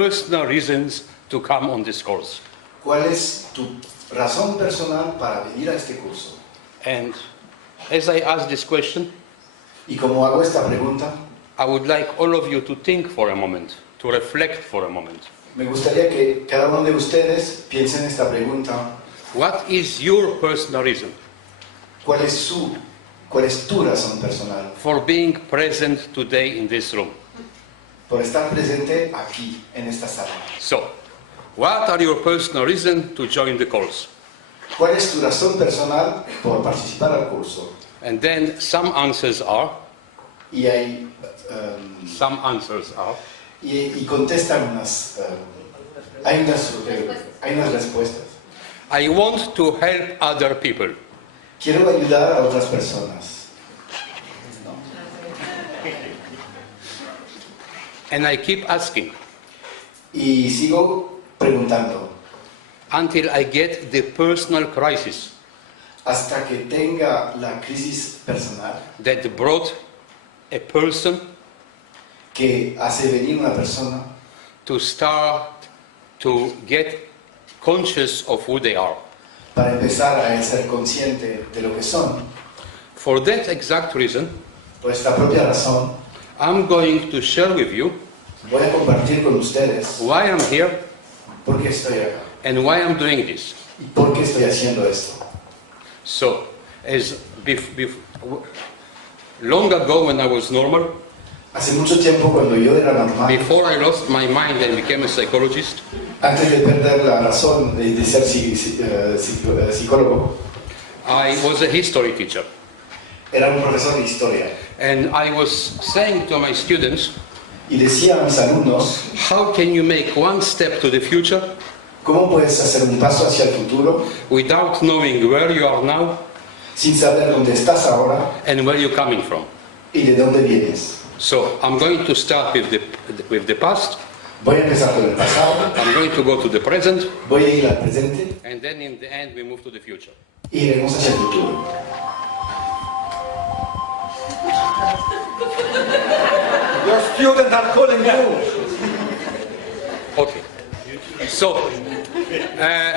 personal reasons to come on this course? ¿Cuál es tu razón personal para venir a este curso? And as I ask this question, Y como hago esta pregunta, I would like all of you to think for a moment, to reflect for a moment. me gustaría que cada uno de ustedes piense en esta pregunta. What is your personal reason ¿Cuál es tu razón personal for being present today in this room? por estar presente aquí, en esta sala? So, what are your personal reasons to join the course? ¿Cuál es tu razón personal por participar al curso? And then some answers are, Y hay, y contestan hay unas respuestas. I want to help other people. Quiero ayudar a otras personas. And I keep asking Y sigo preguntando until I get the personal crisis hasta que tenga la crisis personal that brought a person que hace venir una persona to start to get conscious of who they are. para empezar a ser consciente de lo que son. For that exact reason, Por esta propia razón, I'm going to share with you voy a compartir con ustedes why I'm here por qué estoy acá and why I'm doing this. y por qué estoy haciendo esto. So, as long ago when I was normal, Hace mucho tiempo, cuando yo era normal, before I lost my mind and became a psychologist, antes de perder la razón de ser psicólogo, I was a history teacher. era un profesor de historia. And I was saying to my students, Y decía a mis alumnos, how can you make one step to the future ¿cómo puedes hacer un paso hacia el futuro without knowing where you are now sin saber dónde estás ahora and where you're coming from? y de dónde vienes? So I'm going to start with the past, Voy a empezar con el pasado, I'm going to go to the present, voy a ir al presente and then in the end we move to the future. y iremos hacia el futuro. Your students are calling you. Okay. So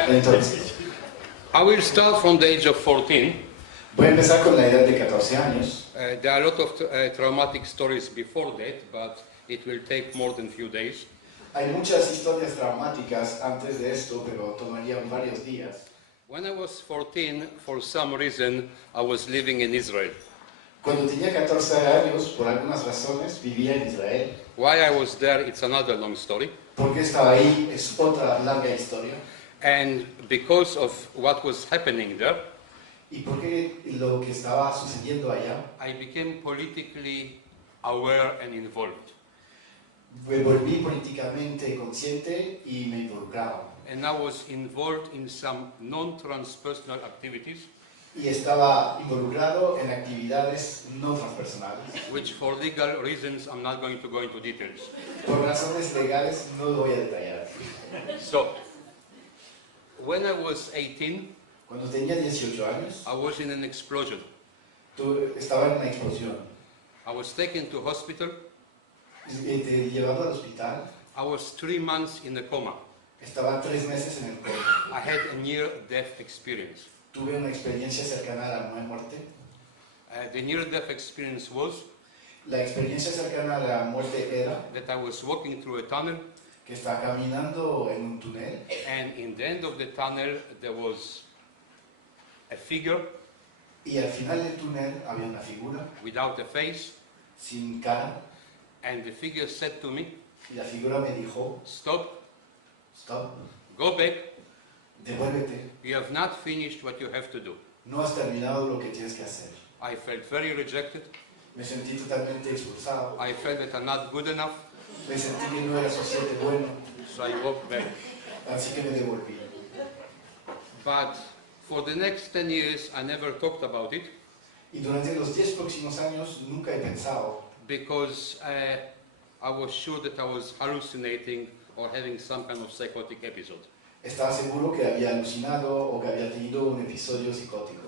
Entonces, I will start from the age of 14. voy a empezar con la edad de 14 años. There are a lot of traumatic stories before that, but it will take more than a few days. Hay muchas historias traumáticas antes de esto, pero tomarían varios días. When I was 14, for some reason, I was living in Israel. Cuando tenía 14 años, por algunas razones, vivía en Israel. Why I was there, it's another long story. ¿Por qué estaba ahí? Es otra larga historia. And because of what was happening there, ¿Y por qué lo que estaba sucediendo allá? I became politically aware and involved. Me volví políticamente consciente y me involucraba. And I was involved in some non-transpersonal activities, Y estaba involucrado en actividades no transpersonales. which for legal reasons I'm not going to go into details. Por razones legales no lo voy a detallar. So, when I was 18, Cuando tenía 18 años, I was in an explosion. estaba en una explosión. I was taken to hospital. Llevado al hospital, I was 3 months in a coma. estaba 3 meses en el coma. I had a near-death experience. Tuve una experiencia cercana a la muerte. The near-death experience was La experiencia cercana a la muerte era that I was walking through a tunnel, que estaba caminando en un túnel and in the end of the tunnel there was a figure y al final del túnel había una figura without a face, sin cara and the figure said to me, y la figura me dijo, stop, stop, go back, devuélvete, you have not finished what you have to do. no has terminado lo que tienes que hacer. I felt very rejected. Me sentí totalmente expulsado, I felt that I'm not good enough, me sentí que no era suficiente bueno, so I walked back. así que me devolví. But for the next 10 years I never talked about it, Y durante los 10 próximos años nunca he pensado, because I was sure that I was hallucinating or having some kind of psychotic episode. estaba seguro que había alucinado o que había tenido un episodio psicótico.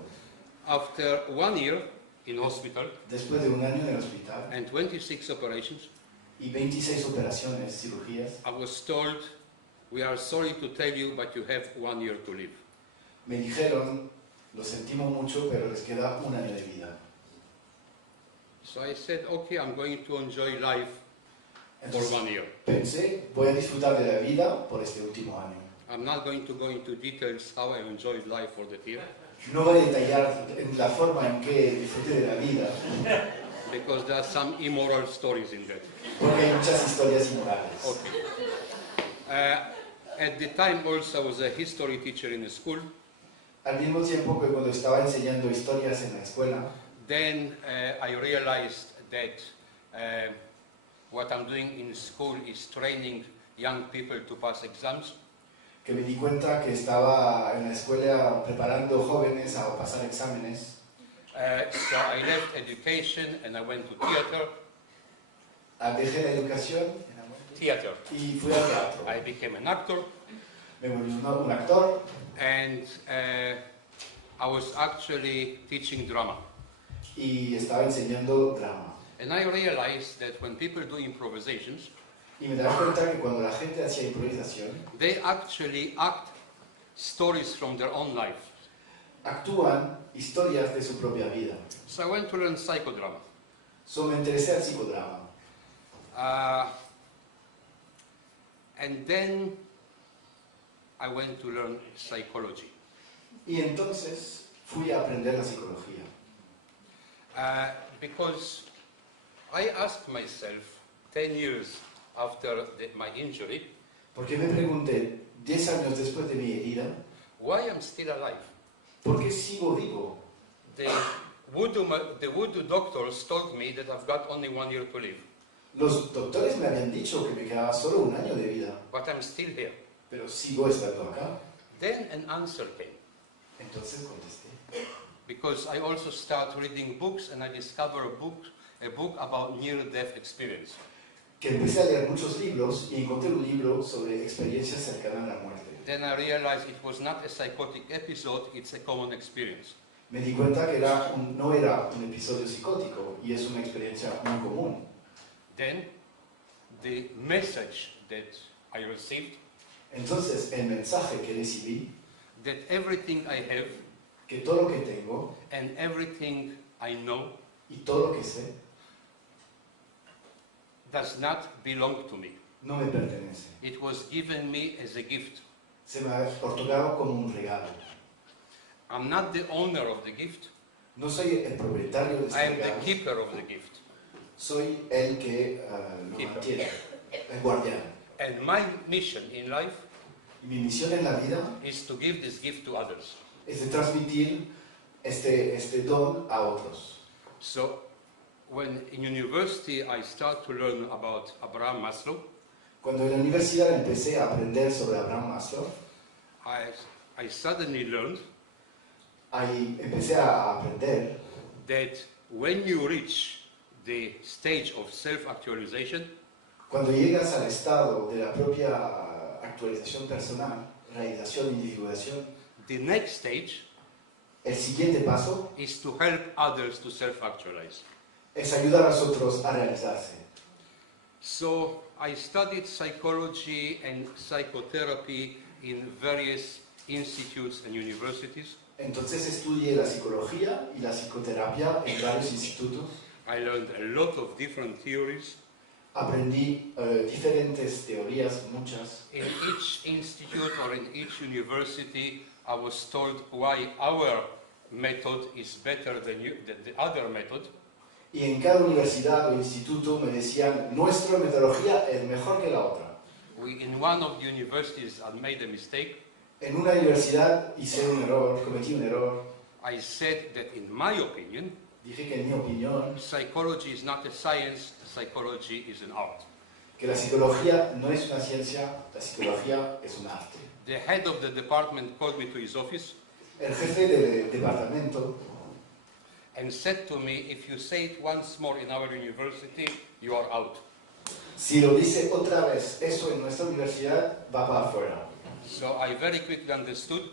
After 1 year in hospital Después de un año en el hospital and 26 operations, y 26 operaciones, cirugías, I was told, we are sorry to tell you, but you have 1 year to live. me dijeron, lo sentimos mucho, pero les queda un año de vida. So I said, okay, I'm going to enjoy life for Entonces 1 year. pensé, voy a disfrutar de la vida por este último año. I'm not going to go into details how I enjoyed life for the year, No voy a detallar en la forma en que disfruté de la vida, because there are some immoral stories in that. porque hay muchas historias inmorales. Okay. At the time also I was a history teacher in a school. Al mismo tiempo que cuando estaba enseñando historias en la escuela, Then I realized that what I'm doing in school is training young people to pass exams. que me di cuenta que estaba en la escuela preparando jóvenes a pasar exámenes. So I left education and I went to theater. Dejé la educación Theater. y fui al teatro. I became an actor, Me volví un actor and I was actually teaching drama. y estaba enseñando drama. And I realized that when people do improvisations, Y me daba cuenta que cuando la gente hacía improvisación, they actually act stories from their own life. actúan historias de su propia vida. So I went to learn psychodrama. So me interesé al psicodrama. And then I went to learn psychology. Y entonces fui a aprender la psicología. Because I asked myself 10 years after my injury, Porque me pregunté, 10 años después de mi herida, why I'm still alive. ¿por qué sigo vivo? The voodoo doctors told me that I've got only 1 year to live, Los doctores me habían dicho que me quedaba solo un año de vida, but I'm still here. pero sigo estando acá. Then an answer came, Entonces contesté. because I also started reading books and I discovered a book about near-death experience. Que empecé a leer muchos libros y encontré un libro sobre experiencias cercanas a la muerte. Then I realized it was not a psychotic episode, it's a common experience. Me di cuenta que no era un episodio psicótico y es una experiencia muy común. Then the message that I received, Entonces el mensaje que recibí, that everything I have que todo lo que tengo and everything I know y todo lo que sé does not belong to me. no me pertenece. It was given me as a gift. Se me ha otorgado como un regalo. I'm not the owner of the gift, No soy el propietario de I este am the regalo, keeper of the gift. soy el que lo Keeper. mantiene, el guardián. And my mission in life Y mi misión en la vida is to give this gift to others. es de transmitir este don a otros. So when in university I start to learn about Abraham Maslow, Cuando en la universidad empecé a aprender sobre Abraham Maslow, I suddenly learned ahí empecé a aprender that when you reach the stage of self-actualization, cuando llegas al estado de la propia actualización personal, realización, individuación, the next stage el siguiente paso is to help others to self-actualize. es ayudar a los otros a realizarse. So I studied psychology and psychotherapy in various institutes and universities. Entonces estudié la psicología y la psicoterapia en varios institutos. I learned a lot of different theories. Aprendí diferentes teorías, muchas. In each institute or in each university, I was told why our method is better than the other method. Y en cada universidad o instituto me decían, nuestra metodología es mejor que la otra. In one of the universities, I made a mistake. En una universidad hice un error, cometí un error. I said that in my opinion, Dije que en mi opinión, psychology is not a science, psychology is an art. que la psicología no es una ciencia, la psicología es un arte. The head of the department called me to his office El jefe del departamento and said to me, if you say it once more in our university, you are out. si lo dice otra vez eso en nuestra universidad, va para afuera. So I very quickly understood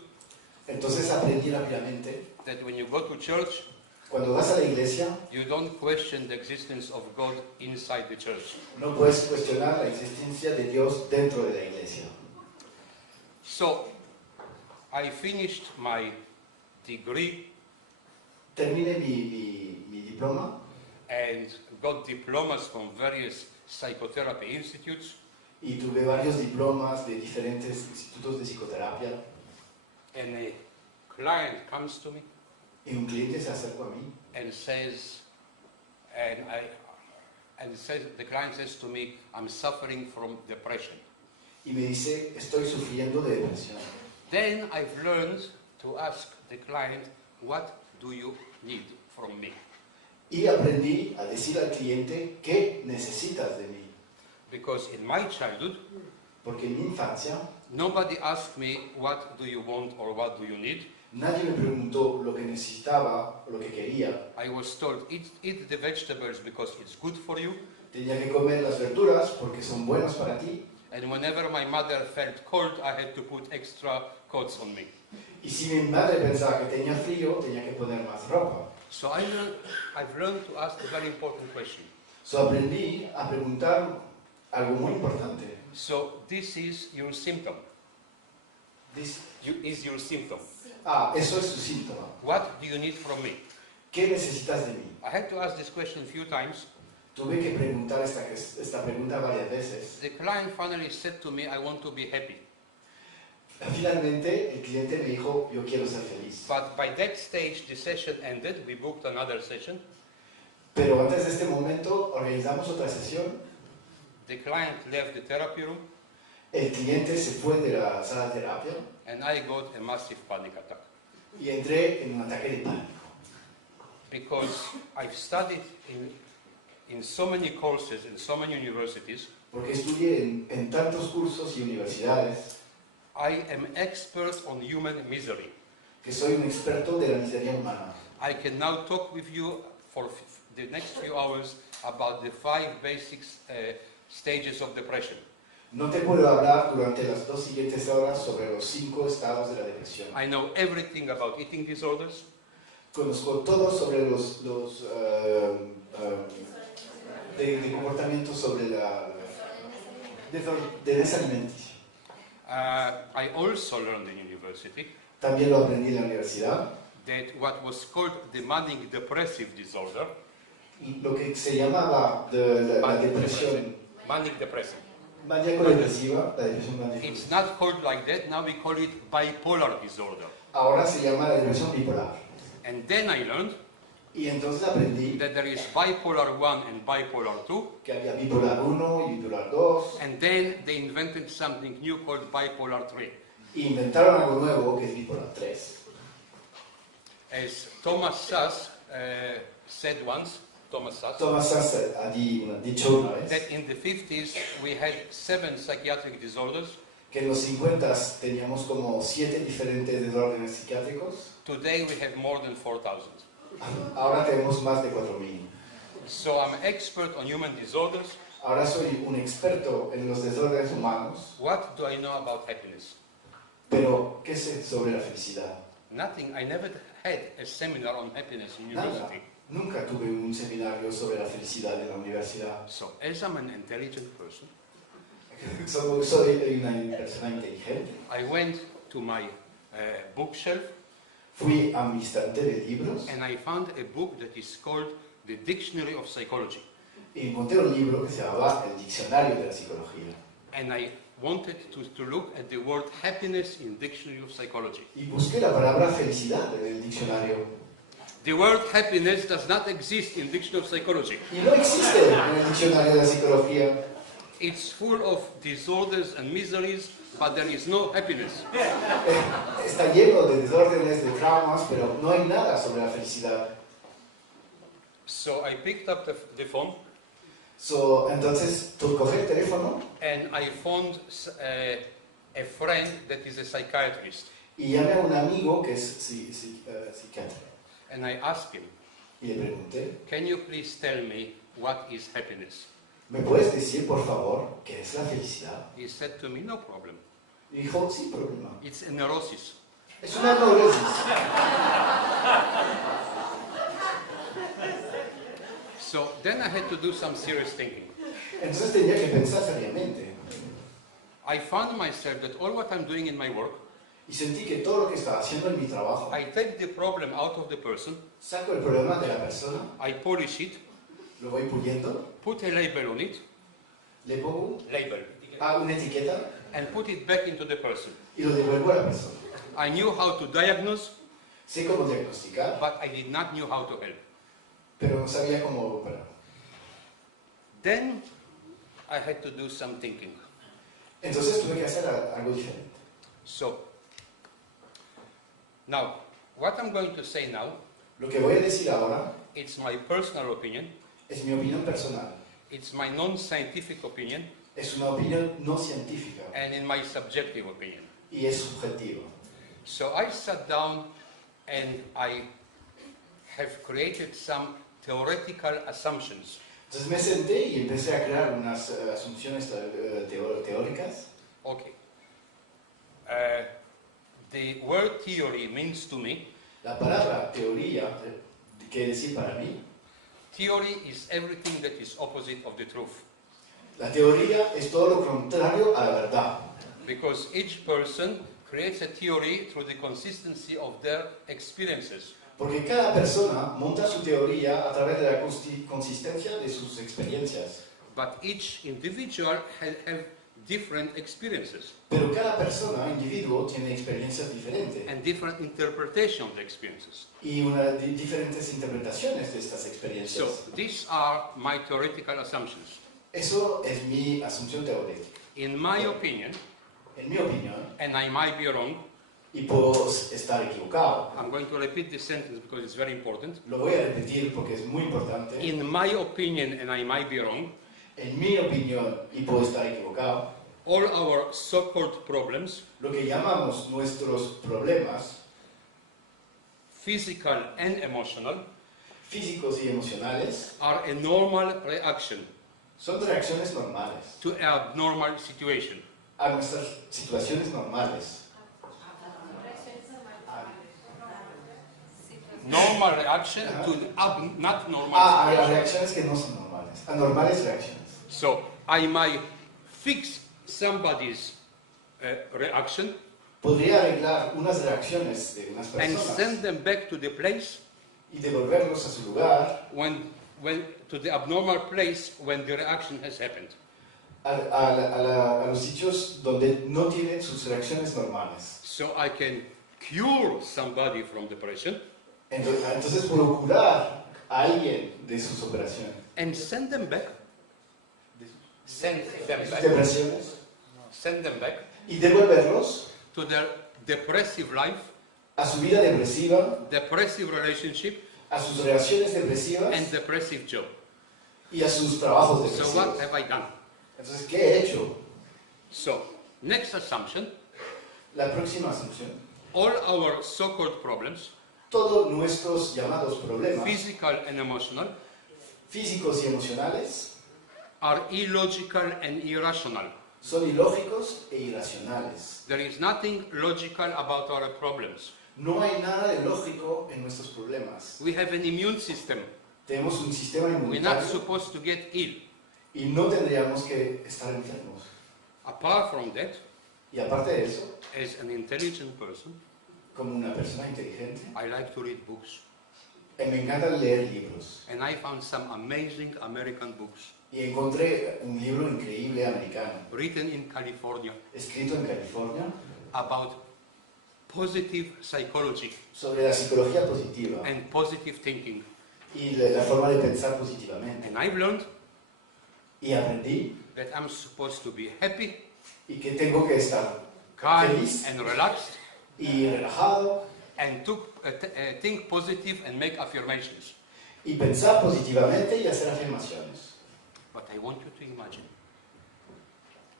Entonces aprendí rápidamente that when you go to church Cuando vas a la iglesia, you don't question the existence of God inside the church. no puedes cuestionar la existencia de Dios dentro de la iglesia. So, I finished my degree Terminé mi diploma and got diplomas from various psychotherapy institutes, y tuve varios diplomas de diferentes institutos de psicoterapia. and a client comes to me Y un cliente se acercó a mí and says, the client says to me, I'm suffering from depression. y me dice, estoy sufriendo de depresión. Then I've learned to ask the client, what do you need from me? Y aprendí a decir al cliente, ¿qué necesitas de mí? Because in my childhood, Porque en mi infancia, nobody asked me, what do you want or what do you need? nadie me preguntó lo que necesitaba o lo que quería. I was told, eat the vegetables because it's good for you. Tenía que comer las verduras porque son buenas para ti. And whenever my mother felt cold, I had to put extra coats on me. Y si mi madre pensaba que tenía frío, tenía que poner más ropa. So I've learned to ask a very important question. So aprendí a preguntar algo muy importante. So this is your symptom. This- Is your symptom. eso es su síntoma. What do you need from me? ¿Qué necesitas de mí? I had to ask this question a few times. Tuve que preguntar esta pregunta varias veces. The client finally said to me, I want to be happy. Finalmente, el cliente me dijo, yo quiero ser feliz. But by that stage, the session ended. We booked another session. Pero antes de este momento, organizamos otra sesión. The client left the therapy room, El cliente se fue de la sala de terapia and I got a massive panic attack. y entré en un ataque de pánico. Because I've studied in so many courses, in so many universities, Porque estudié en tantos cursos y universidades I am expert on human misery. que soy un experto de la miseria humana. I can now talk with you for the next few hours about the 5 basic stages of depression. No te puedo hablar durante las 2 siguientes horas sobre los 5 estados de la depresión. I know everything about eating disorders. Conozco todo sobre los de comportamientos sobre de desalimentación. I also learned in university También lo aprendí en la universidad. that what was called the manic depressive disorder, Y lo que se llamaba la depresión manic depressive, maníaco-depresiva, la depresión maníaco. it's not called like that. Now we call it bipolar disorder. Ahora se llama la depresión bipolar. And then I learned Y entonces aprendí that there is bipolar 1 and bipolar 2, que había bipolar 1 y bipolar 2. and then they invented something new called bipolar 3. Y inventaron algo nuevo que es bipolar 3. As Thomas Sass said once, Thomas Sass, Thomas Sass ha dicho una vez that in the 50s we had 7 psychiatric disorders. que en los 50 teníamos como 7 diferentes desórdenes psiquiátricos. Today we have more than 4,000. Ahora tenemos más de 4.000. So I'm expert on human disorders. Ahora soy un experto en los desórdenes humanos. What do I know about happiness? Pero, ¿qué sé sobre la felicidad? Nothing. I never had a seminar on happiness in Nada. university. Nunca tuve un seminario sobre la felicidad en la universidad. So as I'm an intelligent person, Soy una persona inteligente. I went to my bookshelf Fui a mi estante de libros and I found a book that is called The Dictionary of Psychology. y encontré un libro que se llamaba El Diccionario de la Psicología. And I wanted to look at the word happiness in Dictionary of Psychology. Y busqué la palabra felicidad en el diccionario. The word happiness does not exist in Dictionary of Psychology. Y no existe en el diccionario de la psicología. It's full of disorders and miseries, but there is no happiness. Está lleno de desórdenes, de traumas, pero no hay nada sobre la felicidad. So I picked up the phone Entonces, tú coges el teléfono and I found a friend that is a psychiatrist. y llamé a un amigo que es psiquiatra. And I asked him, Y le pregunté, can you please tell me what is happiness? ¿me puedes decir, por favor, qué es la felicidad? He said to me, no problem. Y dijo, sin problema. It's a neurosis. Es una neurosis. then I had to do some serious thinking. Entonces tenía que pensar seriamente. I found myself that all what I'm doing in my work, Y sentí que todo lo que estaba haciendo en mi trabajo, I take the problem out of the person, saco el problema de la persona, I polish it, lo voy puliendo, put a label on it, le pongo label, una etiqueta and put it back into the person. y lo devuelvo a la persona. I knew how to diagnose, Sé cómo diagnosticar, but I did not know how to help. pero no sabía cómo operar. Then I had to do some thinking. Entonces tuve que hacer algo diferente. So, now, what I'm going to say now, Lo que voy a decir ahora it's my personal opinion, es mi opinión personal. it's my non-scientific opinion, Es una opinión no científica and in my subjective opinion. y es subjetiva. So I sat down and I have created some theoretical assumptions. Entonces me senté y empecé a crear unas asunciones teóricas. Okay. The word theory means to me, La palabra teoría quiere decir para mí, theory is everything that is opposite of the truth. la teoría es todo lo contrario a la verdad. Because each person creates a theory through the consistency of their experiences. Porque cada persona monta su teoría a través de la consistencia de sus experiencias. But each individual have different experiences Pero cada persona, individuo, tiene experiencias diferentes and different interpretation of the experiences. y diferentes interpretaciones de estas experiencias. So these are my theoretical assumptions. Eso es mi asunción teórica. In my opinion, En mi opinión, and I might be wrong, y puedo estar equivocado, I'm going to repeat this sentence because it's very important. lo voy a repetir porque es muy importante. In my opinion, and I might be wrong, En mi opinión, y puedo estar equivocado, all our so-called problems, lo que llamamos nuestros problemas physical and emotional, físicos y emocionales are a normal reaction son reacciones normales to an abnormal situation. a nuestras situaciones normales. Normal reaction to not normal A las situation. reacciones que no son normales, anormales reacciones. So I might fix somebody's reaction Podría arreglar unas reacciones de unas and personas send them back to the place y devolverlos a su lugar, when to the abnormal place when the reaction has happened. a los sitios donde no tienen sus reacciones normales. So I can cure somebody from depression Entonces puedo curar a alguien de sus operaciones. and send them back. Send them Sus back. depresiones. Send them back Y devolverlos to their depressive life, a su vida depresiva, depressive relationship, a sus relaciones depresivas and depressive job. y a sus trabajos So depresivos. what have I done? Entonces, ¿qué he hecho? So, next assumption, La próxima asunción. all our so-called problems, Todos nuestros llamados problemas physical and emotional, físicos y emocionales are illogical and irrational. son ilógicos e irracionales. There is nothing logical about our problems. No hay nada de lógico en nuestros problemas. We have an immune system. Tenemos un sistema We're not inmunitario supposed to get ill. y no tendríamos que estar enfermos. Apart from that, Y aparte de eso, as an intelligent person, como una persona inteligente, I like to read books. me encanta leer libros. And I found some amazing American books Y encontré un libro increíble americano, written in California escrito en California, about positive psychology sobre la psicología positiva and positive thinking. y la forma de pensar positivamente. And I've learned Y aprendí that I'm supposed to be happy, y que tengo que estar calm feliz and relaxed, y relajado and to think positive and make affirmations. y pensar positivamente y hacer afirmaciones. But I want you to imagine.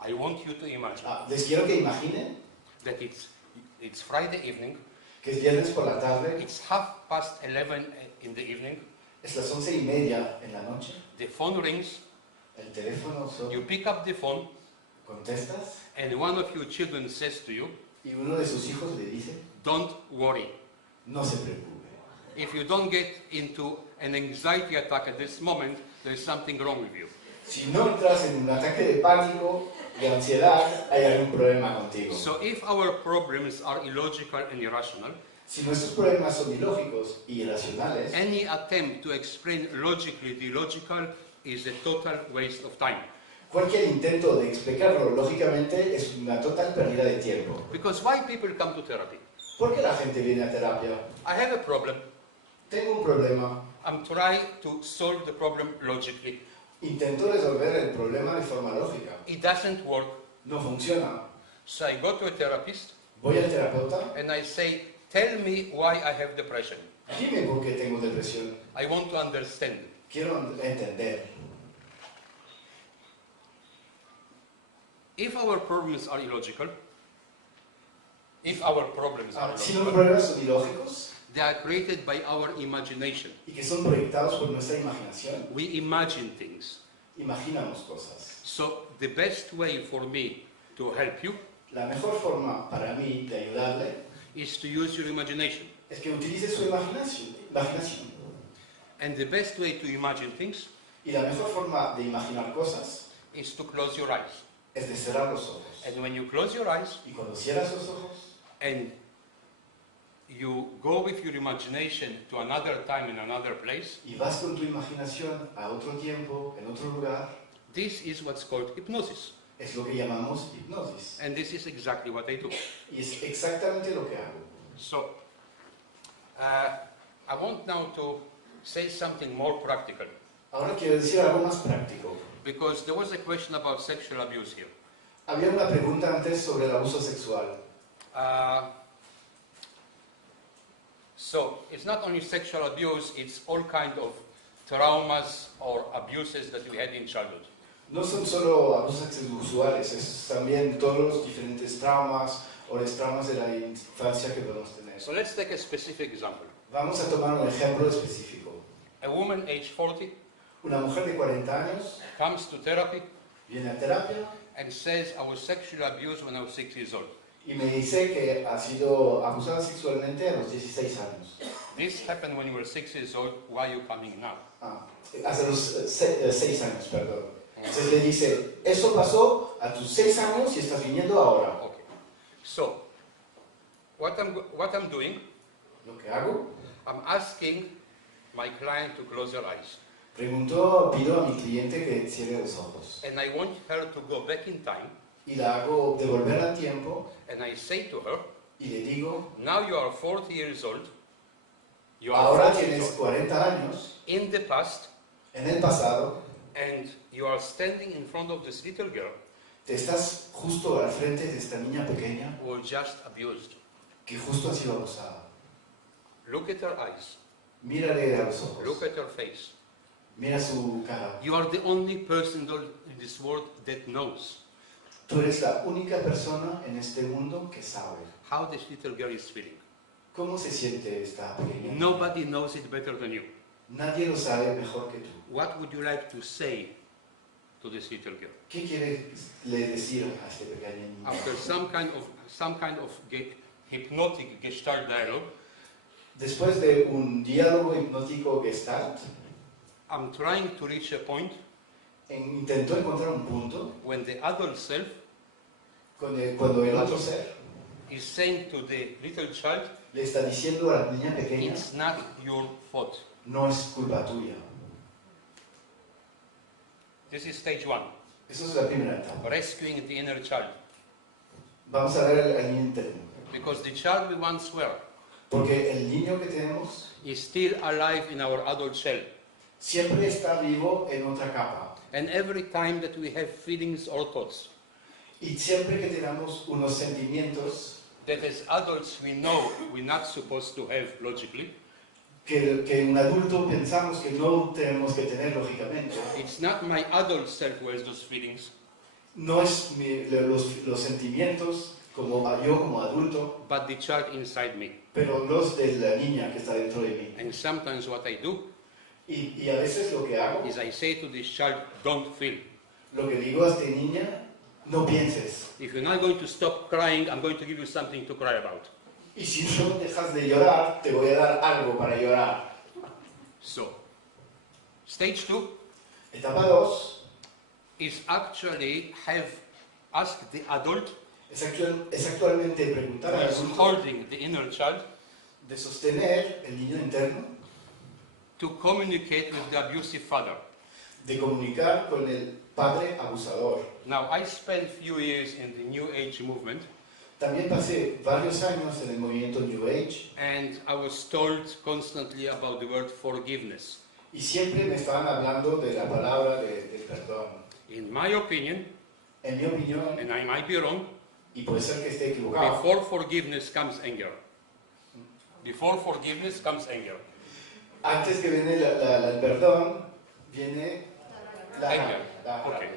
I want you to imagine Les quiero que imaginen that it's Friday evening, que es viernes por la tarde, it's 11:30 in the evening, es las 11:30 en la noche, the phone rings, el teléfono you pick up the phone, contestas and one of your children says to you, y uno de sus hijos le dice, don't worry. no se preocupe. If you don't get into an anxiety attack at this moment, there's something wrong with you. Si no entras en un ataque de pánico, de ansiedad, hay algún problema contigo. So if our problems are illogical and irrational, Si nuestros problemas son ilógicos y irracionales, any attempt to explain logically the illogical is a total waste of time. cualquier intento de explicarlo lógicamente es una total pérdida de tiempo. Because why people come to therapy? ¿Por qué la gente viene a terapia? I have a problem. Tengo un problema. I'm trying to solve the problem logically. Intento resolver el problema de forma lógica. It doesn't work. No funciona. So I go to a therapist Voy al terapeuta. and I say, tell me why I have depression. Dime por qué tengo depresión. I want to understand. Quiero entender. If our problems are illogical, Si los illogical, problemas son ilógicos they are created by our imagination. y que son proyectados por nuestra imaginación, We imagine things. imaginamos cosas. So the best way for me to help you La mejor forma para mí de ayudarle is to use your imagination. es que utilice su imaginación. And the best way to imagine things Y la mejor forma de imaginar cosas is to close your eyes. es de cerrar los ojos. And when you close your eyes Y cuando cierras los ojos and you go with your imagination to another time in another place, y vas con tu imaginación a otro tiempo, en otro lugar, this is what's called hypnosis. es lo que llamamos hipnosis. And this is exactly what I do. Y es exactamente lo que hago. So, I want now to say something more practical, Ahora quiero decir algo más práctico. because there was a question about sexual abuse here. Había una pregunta antes sobre el abuso sexual. So, it's not only sexual abuse, it's all kind of traumas or abuses that we had in childhood. No son solo abusos sexuales, es también todos los diferentes traumas o los traumas de la infancia que podemos tener. So let's take a specific example. Vamos a tomar un ejemplo específico. A woman aged 40 Una mujer de 40 años comes to therapy viene a terapia and says, I was sexually abused when I was 6 years old. y me dice que ha sido abusada sexualmente a los 16 años. This happened when you were 6 years old. Why are you coming now? Hace los 6 años, perdón. Entonces le dice, eso pasó a tus 6 años y estás viniendo ahora. Okay. So, what I'm doing, Lo que hago, I'm asking my client to close her eyes. pido a mi cliente que cierre los ojos. And I want her to go back in time. Y la hago devolver al tiempo And I say to her, y le digo, now you are 40 years old. You are ahora 40 years tienes old. 40 años, In the past, en el pasado, and you are standing in front of this little girl te estás justo al frente de esta niña pequeña who was just abused. que justo ha sido abusada. Look at her eyes. Mírale a los Look ojos, at her face. mira su cara. You are the only person in this world that knows Tú eres la única persona en este mundo que sabe how this little girl is feeling. cómo se siente esta pequeña. Nobody knows it better than you. Nadie lo sabe mejor que tú. What would you like to say to this little girl? ¿Qué quieres le decir a este pequeño niño? After some kind of hypnotic gestalt dialogue, Después de un diálogo hipnótico Gestalt, I'm trying to reach a point intentó encontrar un punto when the adult self cuando el otro ser is saying to the little child, le está diciendo a la niña pequeña, it's not your fault. no es culpa tuya. This is stage one, Eso es la primera etapa. rescuing the inner child. Vamos a ver al niño interno. Because the child we once were Porque el niño que tenemos is still alive in our adult shell. siempre está vivo en otra capa. And every time that we have feelings or thoughts Y siempre que tenemos unos sentimientos that as adults we know we're not supposed to have logically, que un adulto pensamos que no tenemos que tener lógicamente, it's not my adult self who has those feelings, no es los sentimientos como yo como adulto, but the child inside me. pero los de la niña que está dentro de mí. And sometimes what I do Y a veces lo que hago, is I say to this child, don't feel. lo que digo a esta niña, no pienses. If you're not going to stop crying, I'm going to give you something to cry about. Y si no dejas de llorar, te voy a dar algo para llorar. So, stage two, Etapa 2 is actually have asked the adult es actualmente preguntar who al is adulto holding the inner child de sostener el niño interno, to communicate with the abusive father. de comunicar con el padre abusador. Now, I spent few years in the New Age movement, También pasé varios años en el movimiento New Age and I was told constantly about the word forgiveness. y siempre me estaban hablando de la palabra del perdón. In my opinion, En mi opinión, and I might be wrong, y puede ser que esté equivocado, before forgiveness comes anger. Before forgiveness comes anger. antes que viene el perdón, viene la Anger. la Okay.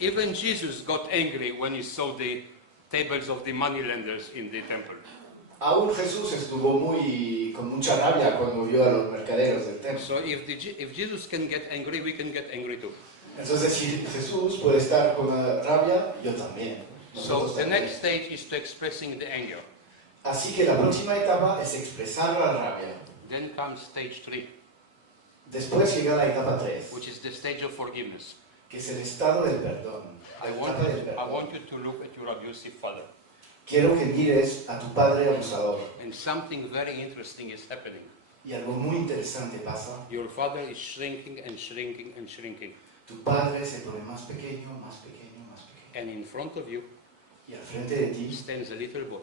Even Jesus got angry when he saw the tables of the moneylenders in the temple. Aún Jesús estuvo con mucha rabia cuando vio a los mercaderes del templo. So if Jesus can get angry, we can get angry too. Entonces, si Jesús puede estar con rabia, yo también. So Nosotros the también. next stage is to expressing the anger. Así que la próxima etapa es expresar la rabia. Then comes stage 3, Después llega la etapa 3, which is the stage of forgiveness. que es el estado del perdón. La I etapa del I perdón. want you to look at your abusive father. Quiero que mires a tu padre abusador. And something very interesting is happening. Y algo muy interesante pasa. Your father is shrinking and shrinking and shrinking. Tu padre se pone más pequeño, más pequeño, más pequeño. And in front of you Y al frente de ti stands a little boy.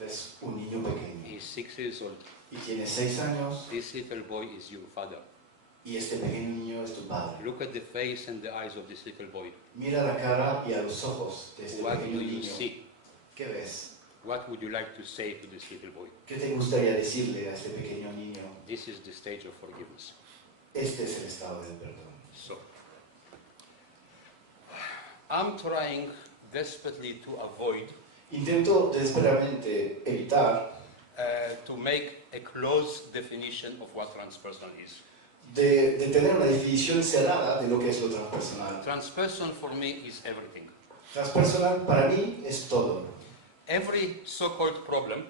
ves un niño pequeño. He is 6 years old. Y tiene 6 años. This little boy is your father. Y este pequeño niño es tu padre. Look at the face and the eyes of this little boy. Mira la cara y a los ojos de este What pequeño do you niño. see? ¿Qué ves? What would you like to say to this little boy? ¿Qué te gustaría decirle a este pequeño niño? This is the stage of forgiveness. Este es el estado del perdón. So, I'm trying desperately to avoid Intento desesperadamente evitar to make a close definition of what transpersonal is. de tener una definición cerrada de lo que es lo transpersonal. Transpersonal for me is everything. Transpersonal para mí es todo. Every so-called problem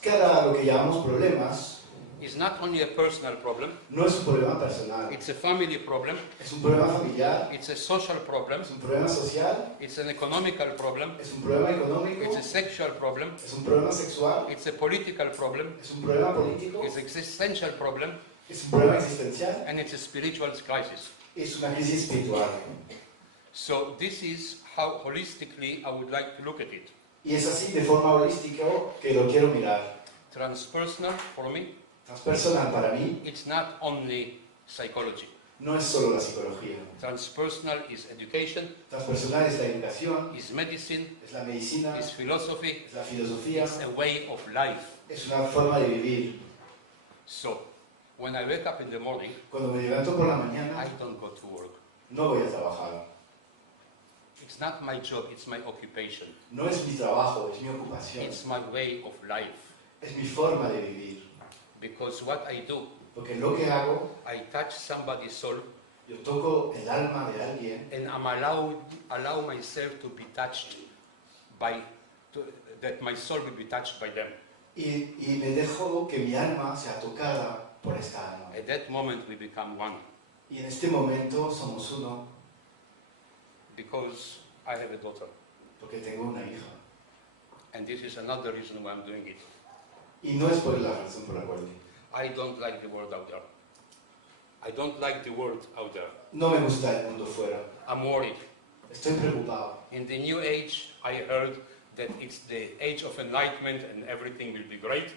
Cada lo que llamamos problemas is not only a personal problem, no es un problema personal, it's a family problem, es un problema familiar, it's a social problem, es un problema social, it's an economical problem, es un problema económico, it's a sexual problem, es un problema sexual, it's a political problem, es un problema político, it's an existential problem, es un problema existencial, and it's a spiritual crisis. es una crisis espiritual. So this is how holistically I would like to look at it. Y es así de forma holística que lo quiero mirar. Transpersonal for me, Transpersonal para mí it's not only psychology. no es solo la psicología. Transpersonal is education, Transpersonal es la educación, is medicine, es la medicina, is philosophy, es la filosofía, it's a way of life. es una forma de vivir. So, when I wake up in the morning, Cuando me levanto por la I mañana, don't go to work. no voy a trabajar. It's not my job, it's my occupation. No es mi trabajo, es mi ocupación. It's my way of life. Es mi forma de vivir. Because what I do, Porque lo que hago, I touch somebody's soul yo toco el alma de alguien and I'm allow myself to be touched that my soul will be touched by them. y me dejo que mi alma sea tocada por esta alma. At that moment we become one. Y en este momento somos uno Because I have a daughter. porque tengo una hija. And this is another reason why I'm doing it. Y no es por la razón por la cual I don't like the world out there. I don't like the world out there. no me gusta el mundo fuera. I'm worried. Estoy preocupado. In the new age, I heard that it's the age of enlightenment and everything will be great.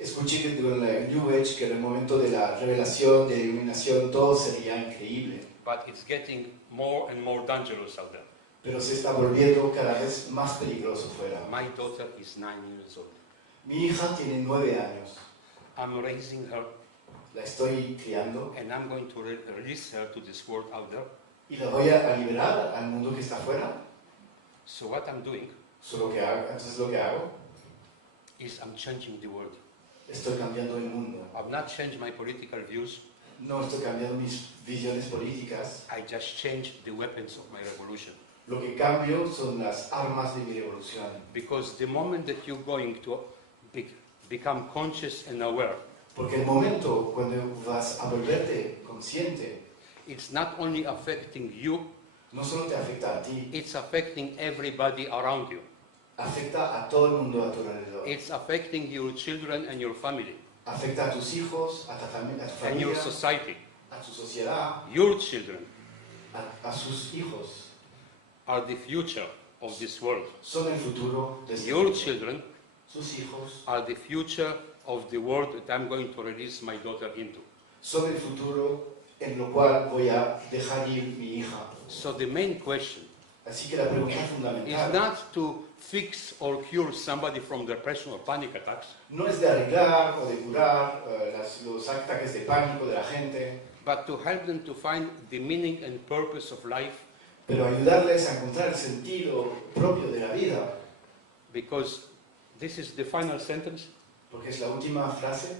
Escuché que con la New Age, que en el momento de la revelación, de la iluminación, todo sería increíble. But it's getting more and more dangerous out there. Pero se está volviendo cada vez más peligroso fuera. My daughter is 9 years old. Mi hija tiene 9 años. I'm raising her La estoy criando and I'm going to release her to this world out there. y la voy a liberar al mundo que está afuera. So what I'm doing Entonces lo que hago, is I'm changing the world. estoy cambiando el mundo. I've not changed my political views. No estoy cambiando mis visiones políticas. I just changed the weapons of my revolution. Lo que cambio son las armas de mi revolución. Because the moment that you're going to become conscious and aware Porque el momento cuando vas a volverte consciente, it's not only affecting you, no solo te afecta a ti, it's affecting everybody around you. afecta a todo el mundo a tu alrededor. It's affecting your children and your family Afecta a tus hijos, a tu and your familia, society. a tu sociedad, Your children a sus hijos. are the future of this world. Son el futuro de este Your mundo. children Sus hijos are the future of the world that I'm going to release my daughter into. son el futuro en lo cual voy a dejar ir mi hija. So the main question Así que la pregunta is fundamental not to fix or cure somebody from depression or panic attacks, no es de arreglar o de curar los ataques de pánico de la gente, but to help them to find the meaning and purpose of life, pero ayudarles a encontrar el sentido propio de la vida, because this is the final sentence. porque es la última frase.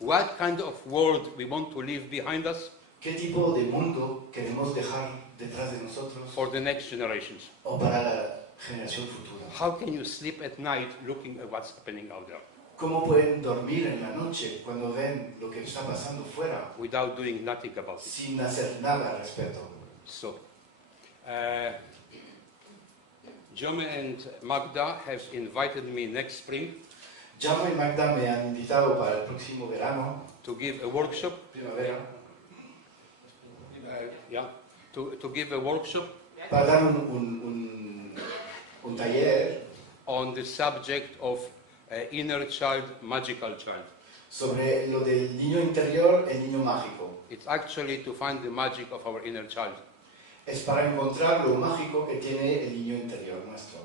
What kind of world we want to leave behind us ¿Qué tipo de mundo queremos dejar detrás de nosotros for the next generations? o para la generación futura? How can you sleep at night looking at what's happening out there ¿Cómo pueden dormir en la noche cuando ven lo que está pasando fuera without doing nothing about it? sin hacer nada al respecto? So, Jome and Magda have invited me next spring Jaume y Magda me han invitado para el próximo verano, to give a workshop. primavera, To give a workshop para dar un taller on the subject of inner child, magical child. sobre lo del niño interior, el niño mágico. It's actually to find the magic of our inner child Es para encontrar lo mágico que tiene el niño interior nuestro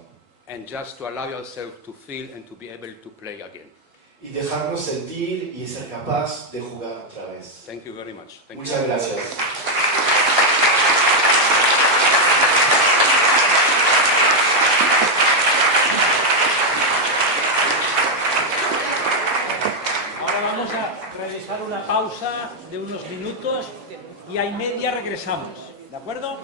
and just to allow yourself to feel and to be able to play again. y dejarnos sentir y ser capaz de jugar otra vez. Thank you very much. Thank you. Muchas gracias. Ahora vamos a realizar una pausa de unos minutos y a y media regresamos. ¿De acuerdo?